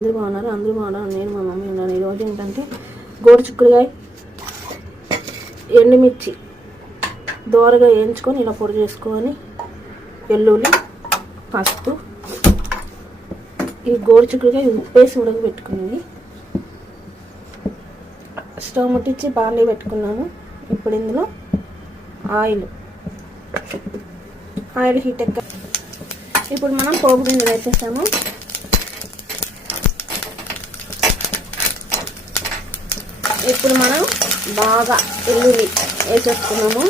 అందరూ బాగున్నారు. నేను మా మమ్మీ ఉన్నాను. ఈరోజు ఏంటంటే గోరు చిక్కుడుకాయ ఎండుమిర్చి దోరగా వేయించుకొని ఇలా పొడి చేసుకొని వెల్లుల్లి పసుపు ఈ గోరు చిక్కుడుకాయ ఉప్పేసి ఉడకబెట్టుకునేది. స్టవ్ ముట్టించి బాండీ పెట్టుకున్నాము. ఇప్పుడు ఇందులో ఆయిల్ హీట్ ఎక్క ఇప్పుడు మనం పోపు గింజలు వేసేసాము. ఇప్పుడు మనం బాగా వెల్లుల్లి వేసేసుకున్నాము.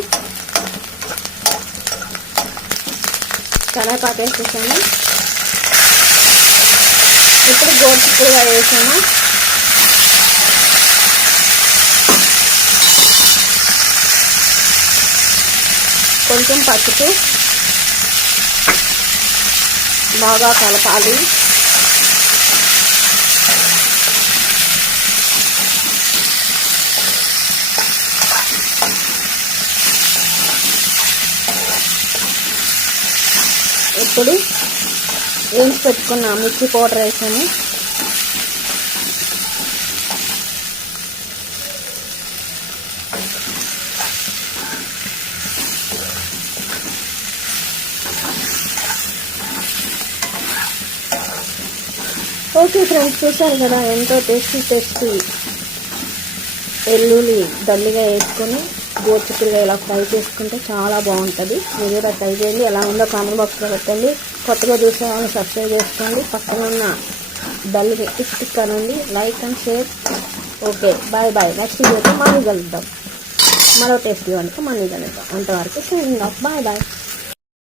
కరివేపాకు వేసేసాము. ఇప్పుడు గోరు చిక్కుడుగా వేసాము. కొంచెం పసుపు బాగా కలపాలి. ఇప్పుడు వేయించి పెట్టుకున్న మిర్చి పౌడర్ వేసాము. ఓకే ఫ్రెండ్స్, చూసారు కదా ఎంతో టేస్టీ వెల్లుల్లి దల్లిగా వేసుకొని గోరు చిక్కుడుగా ఇలా ఫ్రై చేసుకుంటే చాలా బాగుంటుంది. మీరు కూడా ట్రై చేయండి. ఎలా ఉందో కామెంట్ బాక్స్లో పెట్టండి. కొత్తగా చూసే వాళ్ళని సబ్స్క్రైబ్ చేసుకోండి. పక్కన ఉన్న బెల్ని టిక్ అనండి. Like and share. Okay, bye. Next వీడియోతో మళ్ళీ కలుద్దాం. మరో టేస్టీ వంట మళ్ళీ కలుద్దాం. అంతవరకు బాయ్.